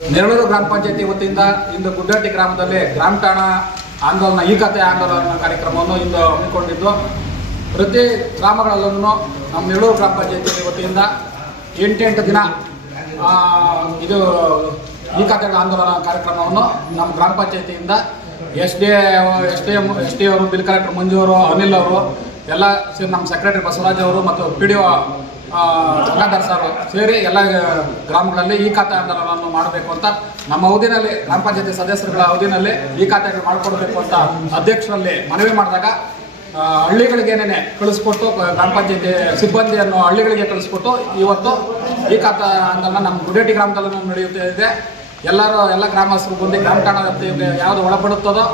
ನೆರಳೂರು ಗ್ರಾಮ ಪಂಚಾಯತಿ ವತಿಯಿಂದ ಇಂದು ಗುಡ್ಡಟ್ಟಿ ಗ್ರಾಮದಲ್ಲಿ ಗ್ರಾಮ ಠಾಣ ಆಂದೋಲನ, ಈ ಕಥೆ ಆಂದೋಲನ ಕಾರ್ಯಕ್ರಮವನ್ನು ಇಂದು ಹಮ್ಮಿಕೊಂಡಿದ್ದು, ಪ್ರತಿ ಗ್ರಾಮಗಳಲ್ಲೂ ನಮ್ಮ ನೆರಳೂರು ಗ್ರಾಮ ಪಂಚಾಯತಿ ವತಿಯಿಂದ ಎಂಟೆಂಟು ದಿನ ಇದು ಈ ಕಥೆಗಳ ಆಂದೋಲನ ಕಾರ್ಯಕ್ರಮವನ್ನು ನಮ್ಮ ಗ್ರಾಮ ಪಂಚಾಯತಿಯಿಂದ S D S D M S D ಅವರು, ಬಿಲ್ ಕಲೆಕ್ಟರ್ ಮಂಜು ಅವರು, ಅನಿಲ್ ಅವರು, ಎಲ್ಲ ನಮ್ಮ ಸೆಕ್ರೆಟರಿ ಬಸವರಾಜ್ ಅವರು ಮತ್ತು P D O Gangadhar sir ಸೇರಿ ಎಲ್ಲ ಗ್ರಾಮಗಳಲ್ಲಿ ಈ ಖಾತೆ ಆಂದೋಲನವನ್ನು ಮಾಡಬೇಕು ಅಂತ ನಮ್ಮ ಅವಧಿನಲ್ಲಿ ಗ್ರಾಮ ಪಂಚಾಯತಿ ಸದಸ್ಯರುಗಳ ಅವಧಿನಲ್ಲಿ ಈ ಖಾತೆಯನ್ನು ಮಾಡಿಕೊಡ್ಬೇಕು ಅಂತ ಅಧ್ಯಕ್ಷರಲ್ಲಿ ಮನವಿ ಮಾಡಿದಾಗ ಹಳ್ಳಿಗಳಿಗೇನೇ ಕಳಿಸ್ಕೊಟ್ಟು ಗ್ರಾಮ ಪಂಚಾಯತಿ ಸಿಬ್ಬಂದಿಯನ್ನು ಹಳ್ಳಿಗಳಿಗೆ ಕಳಿಸ್ಕೊಟ್ಟು ಇವತ್ತು ಈ ಖಾತಾ ಆಂದೋಲನ ನಮ್ಮ ಗುಡೇಟಿ ಗ್ರಾಮದಲ್ಲೂ ನಡೆಯುತ್ತಿದೆ. ಎಲ್ಲರೂ, ಎಲ್ಲ ಗ್ರಾಮಸ್ಥರು ಬಂದು ಗ್ರಾಮ ಠಾಣ ಯಾವುದು ಒಳಪಡುತ್ತದೋ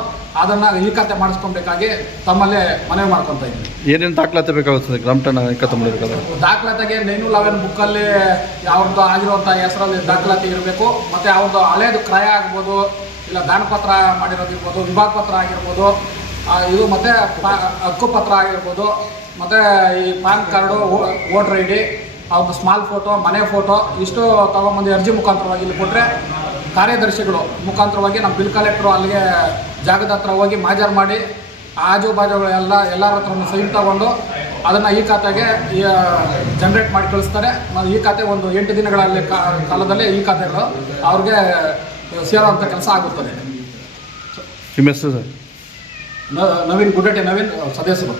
ಅದನ್ನು ಖಾತೆ ಮಾಡಿಸ್ಕೊಬೇಕಾಗಿ ತಮ್ಮಲ್ಲೇ ಮನವಿ ಮಾಡ್ಕೊತಾ ಇದ್ದೀನಿ ಏನೇನು ದಾಖಲಾತಿ ಬೇಕಾಗುತ್ತದೆ ಗ್ರಾಮ ಏಕತೆ ಮಾಡಬೇಕಾದ್ರೆ ದಾಖಲಾತಿಗೆ ನೈನು ಲೆವೆನ್ ಬುಕ್ಕಲ್ಲಿ ಅವ್ರದ್ದು ಆಗಿರುವಂಥ ಹೆಸರಲ್ಲಿ ದಾಖಲಾತಿ ಇರಬೇಕು ಮತ್ತು ಅವ್ರದ್ದು ಹಳೇದು ಕ್ರಯ ಆಗ್ಬೋದು ಇಲ್ಲ ದಾನಪತ್ರ ಮಾಡಿರೋದಿರ್ಬೋದು ವಿಭಾಗ ಪತ್ರ ಆಗಿರ್ಬೋದು ಇದು ಮತ್ತು ಹಕ್ಕುಪತ್ರ ಆಗಿರ್ಬೋದು ಮತ್ತು ಈ pan card voter I D ಅವ್ರದ್ದು ಸ್ಮಾಲ್ ಫೋಟೋ ಮನೆ ಫೋಟೋ ಇಷ್ಟು ತಗೊಂಬಂದು ಅರ್ಜಿ ಮುಖಾಂತರವಾಗಿ ಇಲ್ಲಿ ಕೊಟ್ಟರೆ ಕಾರ್ಯದರ್ಶಿಗಳು ಮುಖಾಂತರವಾಗಿ ನಮ್ಮ ಬಿಲ್ ಕಲೆಕ್ಟ್ರು ಅಲ್ಲಿಗೆ ಜಾಗದ ಹತ್ರ ಹೋಗಿ ಮಾಜರ್ ಮಾಡಿ ಆಜು ಬಾಜುಗಳು ಎಲ್ಲ ಎಲ್ಲರ ಹತ್ರನೂ ಸಹಿ ತಗೊಂಡು ಅದನ್ನು ಈ ಖಾತೆಗೆ ಜನ್ರೇಟ್ ಮಾಡಿ ಕಳಿಸ್ತಾರೆ. ಈ ಖಾತೆ ಒಂದು ಎಂಟು ದಿನಗಳಲ್ಲಿ ಕಾಲದಲ್ಲಿ ಈ ಖಾತೆಗಳು ಅವ್ರಿಗೆ ಸೇರುವಂಥ ಕೆಲಸ ಆಗುತ್ತದೆ. ನಿಮ್ಮ ಹೆಸರು ಸರ್? ನವೀನ್ ಗುಡ್ಡಟ್ಟಿ ನವೀನ್ ಸದಸ್ಯರು.